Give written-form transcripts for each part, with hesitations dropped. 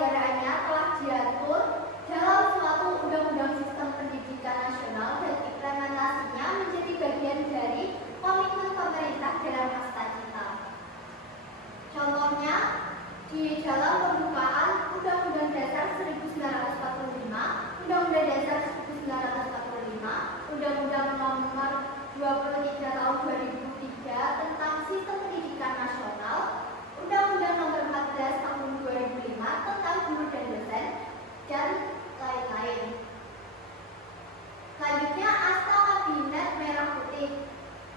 penyelenggaraannya telah diatur dalam suatu undang-undang sistem pendidikan nasional dan implementasinya menjadi bagian dari komitmen pemerintah dalam Asta Cita. Contohnya, di dalam pembukaan Undang-Undang Dasar 1945, Undang-Undang Dasar 1945, Undang-Undang Nomor 23 Tahun 2003 tentang Sistem Pendidikan Nasional, Undang-Undang Nomor 14 Tahun 2005 tentang Guru dan Dosen, dan lain-lain. Selanjutnya, Asta Kabinet Merah Putih.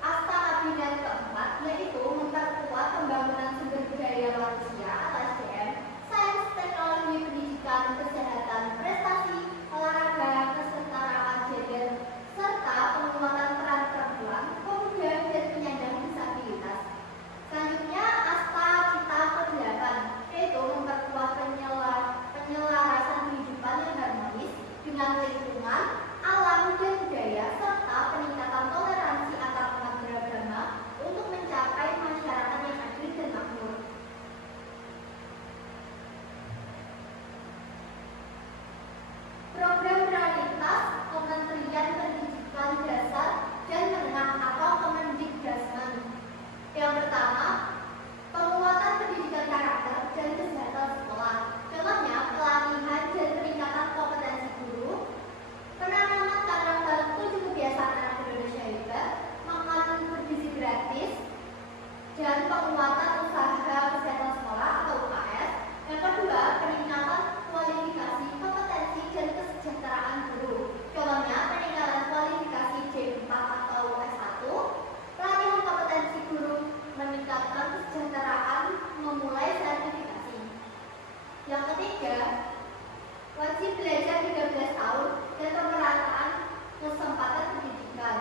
Asta Kabinet keempat yaitu memperkuat pembangunan sumber daya manusia atau SDM, sains, teknologi, pendidikan, kesehatan, prestasi, olahraga, kesetaraan gender, serta penguatan peran perempuan, pemuda, dan penyandang disabilitas. Selanjutnya, Asta Cita ke-8 yaitu memperkuat penyelarasan kehidupan yang harmonis dengan lingkungan, alam, dan budaya, serta peningkatan toleransi antar umat beragama untuk mencapai masyarakat yang adil dan makmur. Program prioritas Kementerian Pendidikan Dasar dan Menengah atau Kemendikdasmen. Yang pertama, penguatan pendidikan karakter dan kesehatan sekolah. Contohnya, pelatihan dan peningkatan kompetensi guru, penanaman karakter 7 kebiasaan anak Indonesia hebat, makanan bergizi gratis, dan penguatan usaha kesehatan sekolah atau UKS. Yang kedua, peningkatan kualifikasi kompetensi dan kesejahteraan guru. Contohnya, peningkatan kualifikasi D4 atau S1, pelatihan kompetensi guru, meningkatkan kesejahteraan, memulai sertifikasi. Yang ketiga, wajib belajar 13 tahun dan pemerataan kesempatan pendidikan.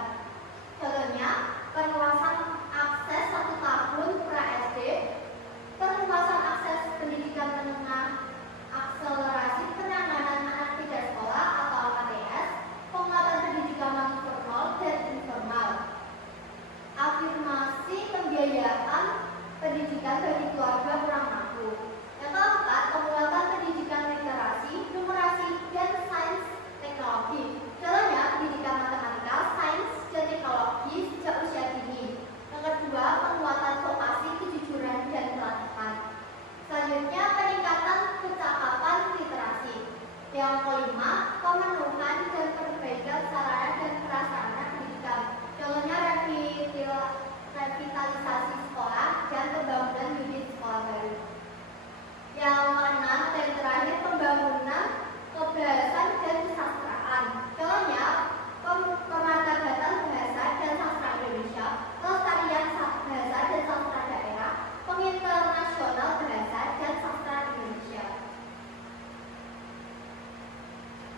Contohnya, perluasan akses 1 tahun pra-SD, perluasan akses pendidikan menengah, akselerasi penanganan anak tidak sekolah atau ATS, penguatan pendidikan non-formal dan informal, afirmasi pembiayaan pendidikan bagi keluarga kurang mampu. Yang keempat, penguatan pendidikan literasi, numerasi, dan sains teknologi. Contohnya, pendidikan matematika, sains, dan teknologi sejak usia dini. Yang kedua, penguatan vokasi, kejujuran, dan pelatihan. Selanjutnya, peningkatan kecakapan literasi. Yang kelima, pemenuhan dan perbaikan sarana dan prasarana pendidikan. Contohnya, revitalisasi sekolah dan pembangunan unit sekolah baru. Yang keenam dan terakhir, pembangunan kebahasaan dan kesastraan. Contohnya, pemartabatan bahasa dan sastra Indonesia, pelestarian bahasa dan sastra daerah, penginternasional bahasa dan sastra Indonesia.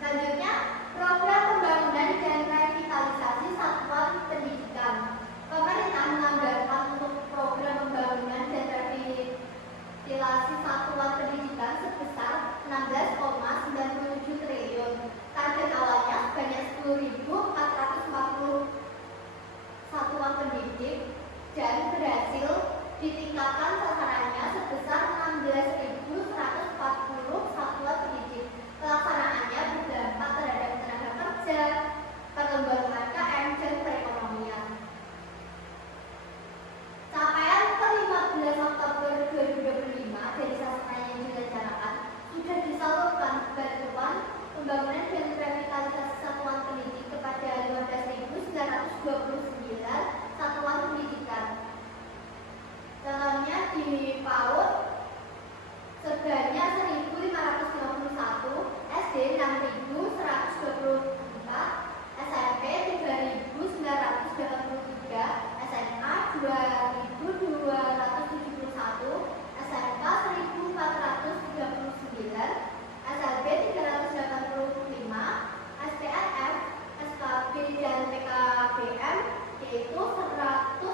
Selanjutnya, program pembangunan dan revitalisasi satuan pendidikan. Pemerintah menganggarkan untuk program pembangunan dan revitalisasi satuan pendidikan sebesar 16,97 triliun. Target awalnya sebanyak 10.440 satuan pendidik dan berhasil ditingkatkan sasarannya sebesar 16.140 satuan pendidik. Pelaksanaannya berdampak terhadap tenaga kerja, pertumbuhan UMKM, dan perekonomian. Capaian ke-15 Oktober 2025 dari sasaran yang direncanakan sudah disalurkan bantuan pembangunan dan revitalisasi satuan pendidik kepada 15.929 satuan pendidikan. Contohnya di PAUD sebanyak 1.551, SD 6.124, SMP 3.983, SMA 2.271, SMK 1.439, SLB 385, SPNF, SKB dan PKBM yaitu 175.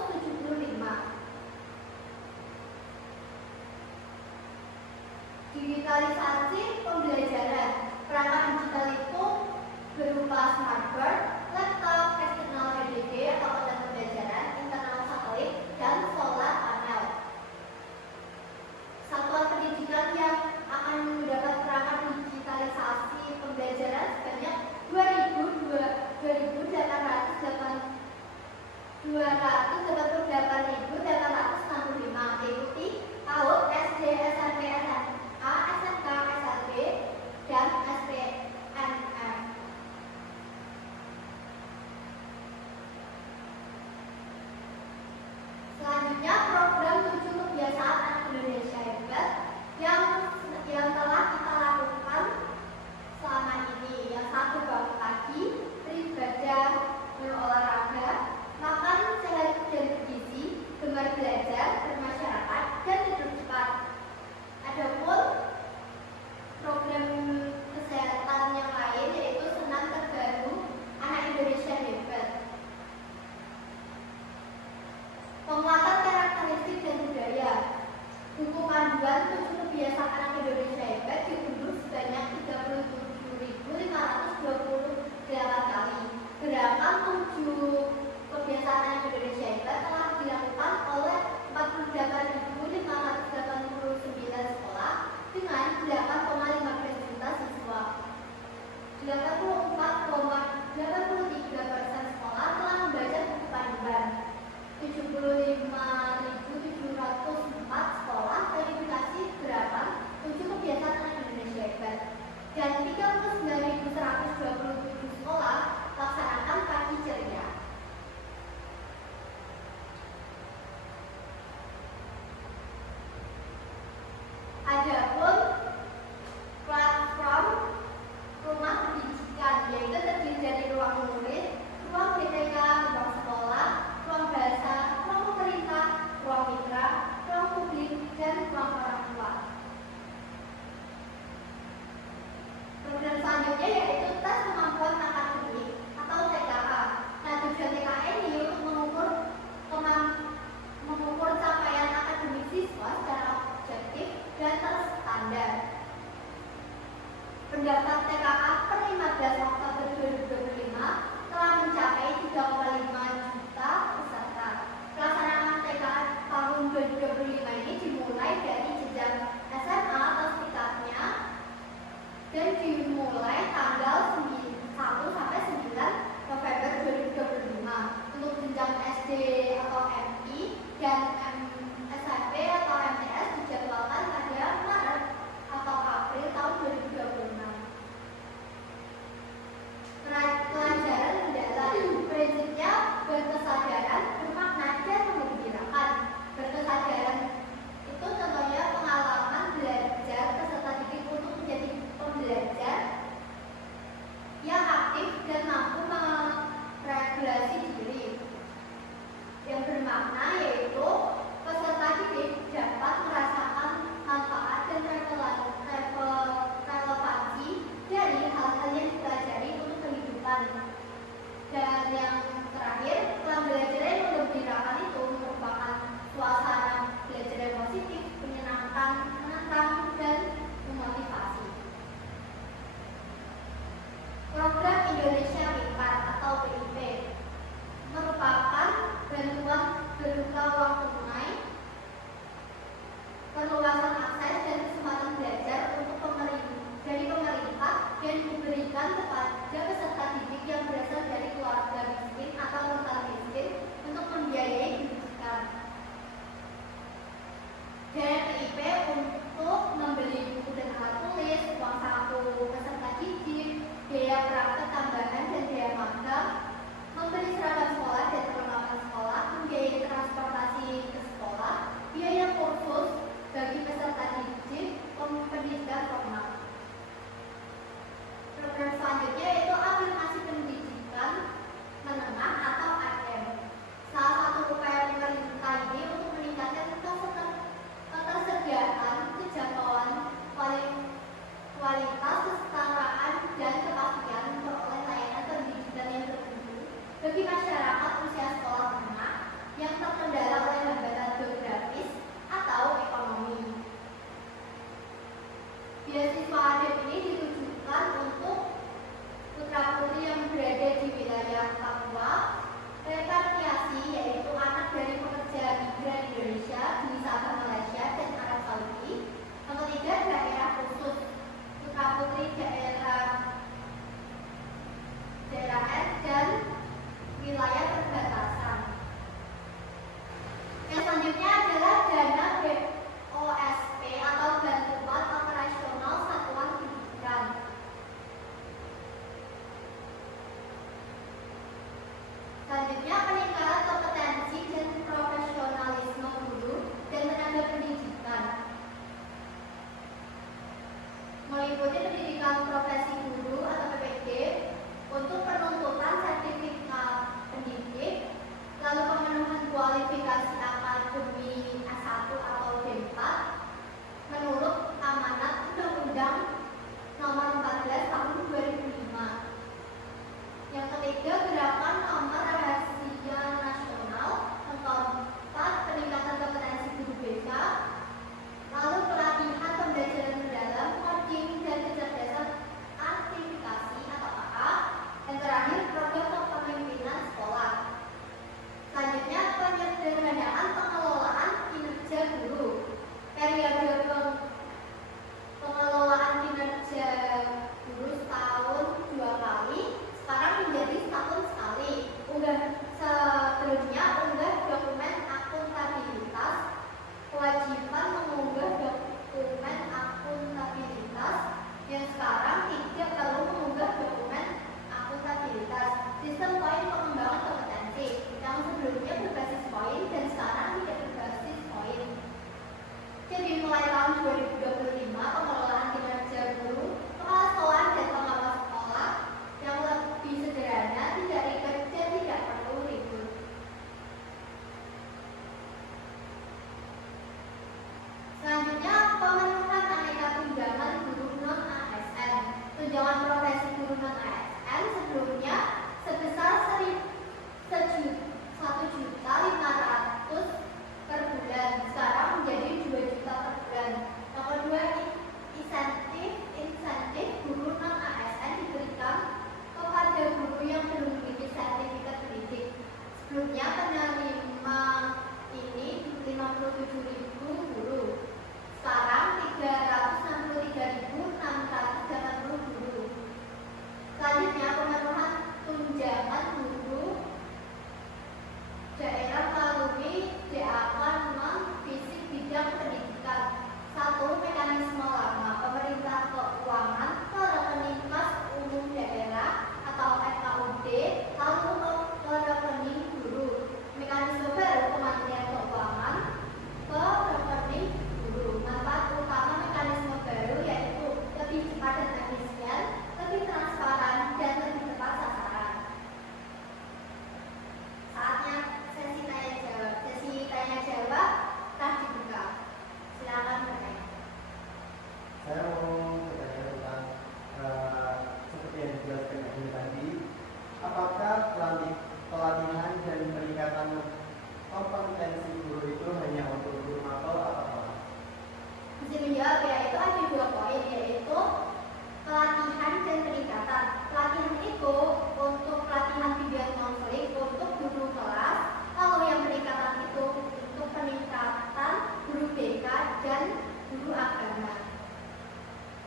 Digitalisasi pembelajaran. Perangkat digital itu berupa smartboard, laptop, eksternal LED atau alat pembelajaran, internal satelit, dan solar panel. Satuan pendidikan yang akan mendapat Adapun platform rumah pendidikan, yaitu terdiri dari ruang murid, ruang BTK, ruang sekolah, ruang bahasa, ruang pemerintah, ruang mitra, ruang publik, dan ruang orang tua. Program selanjutnya yaitu tes kemampuan akademik atau TKA. Nah, tujuan TKA ini untuk mengukur capaian akademik siswa secara objektif dan terstandar. Pendaftar TKA per 15 Oktober 2025 telah mencapai 3,5 juta peserta. Pelaksanaan TKA tahun 2025 ini dimulai dari jenjang SMA atau sekitarnya dan dimulai tanggal 1 sampai 9 November 2025 untuk jenjang SD atau MI dan SMP atau MTS dijadwalkan pada Maret atau April tahun 2026. Pelajaran mendalam prinsipnya berkesadaran, bermakna dan menggembirakan. Berkesadaran itu contohnya pengalaman belajar peserta didik untuk menjadi pembelajar yang aktif dan mampu meregulasi diri. Yang bermakna yaitu peserta didik dapat merasakan manfaat dan relevansi dari hal-hal yang dipelajari untuk kehidupan. Dan yang terakhir, pembelajaran yang menggembirakan itu merupakan suasana belajar yang positif, menyenangkan, menantang, dan memotivasi. Program Indonesia Pintar atau PIP merupakan bantuan berupa uang tunai, perluasan akses dan kesempatan belajar untuk dari pemerintah dan diberikan kepada peserta didik yang berasal dari keluarga miskin atau rentan miskin untuk membiayai pendidikan. Dana PIP untuk membeli buku dan alat tulis, uang saku peserta didik, biaya praktek tambahan dan biaya magang, membeli seragam sekolah dan perlengkapan sekolah, membiayai transportasi ke sekolah, biaya kursus bagi peserta didik, pendidikan formal. Program selanjutnya yaitu aplikasi pendidikan menengah atau AM. Salah satu upaya pemerintah ini untuk meningkatkan ketersediaan, kejangkauan, kualitas, kesetaraan, dan kepastian memperoleh layanan pendidikan yang tertentu bagi masyarakat usia sekolah menengah yang terkendala oleh hambatan geografis atau ekonomi. Beasiswa ADEP ini ditujukan untuk putra-putri yang berada di wilayah Papua, repatriasi yaitu anak dari pekerja migran Indonesia di Sabah, Malaysia, dan Arab Saudi. Yang ketiga, daerah khusus putra-putri daerah R dan wilayah perbatasan. Yang selanjutnya adalah dana BOSP atau bantuan operasional satuan pendidikan. Selanjutnya, peningkatan kompetensi dan profesionalisme guru dan tenaga pendidikan, meliputi pendidikan profesi guru atau PPG untuk penuntutan sertifikat pendidik, lalu pemenuhan kualifikasi akademi S1 atau D4 menurut amanat Undang-Undang Nomor 14 Tahun 2005. Yang ketiga, gerakan nomor rahasia nasional. Yang keempat, peningkatan kompetensi guru BK, lalu pelatihan pembelajaran mendalam, coding dan kecerdasan aktifikasi atau AA. Yang terakhir, program kepemimpinan sekolah. Selanjutnya, penyederhanaan pengelolaan kinerja guru. Periode pengelolaan kinerja guru setahun 2 kali, sekarang menjadi setahun sekali. Sebelumnya unggah dokumen akuntabilitas, kewajiban mengunggah dokumen akuntabilitas, yang sekarang tidak perlu mengunggah dokumen akuntabilitas. Sistem poin pengembangan kompetensi yang sebelumnya berbasis poin dan sekarang tidak berbasis poin. Jadi mulai tahun 2025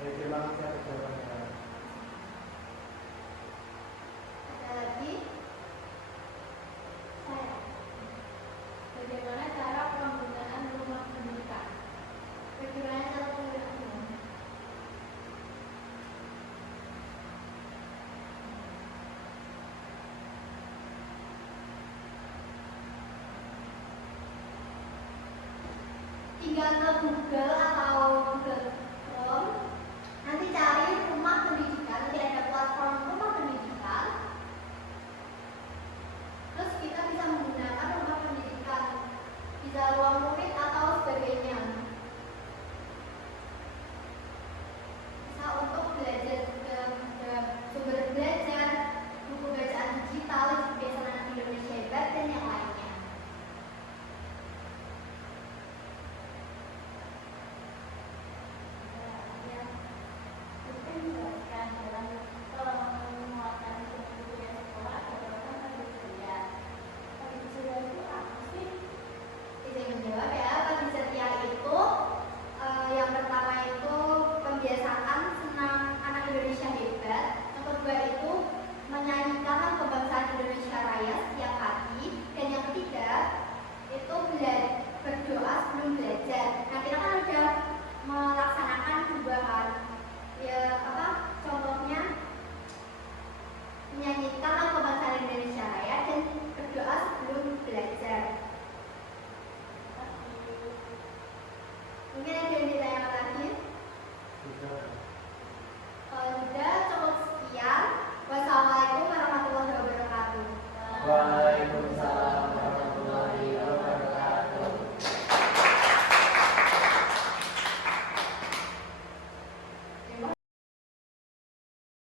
Baik, terima kasih atas jawabannya. Ada lagi? Saya. Bagaimana cara penggunaan rumah pendidikan? Bagaimana cara penggunaan? Tinggal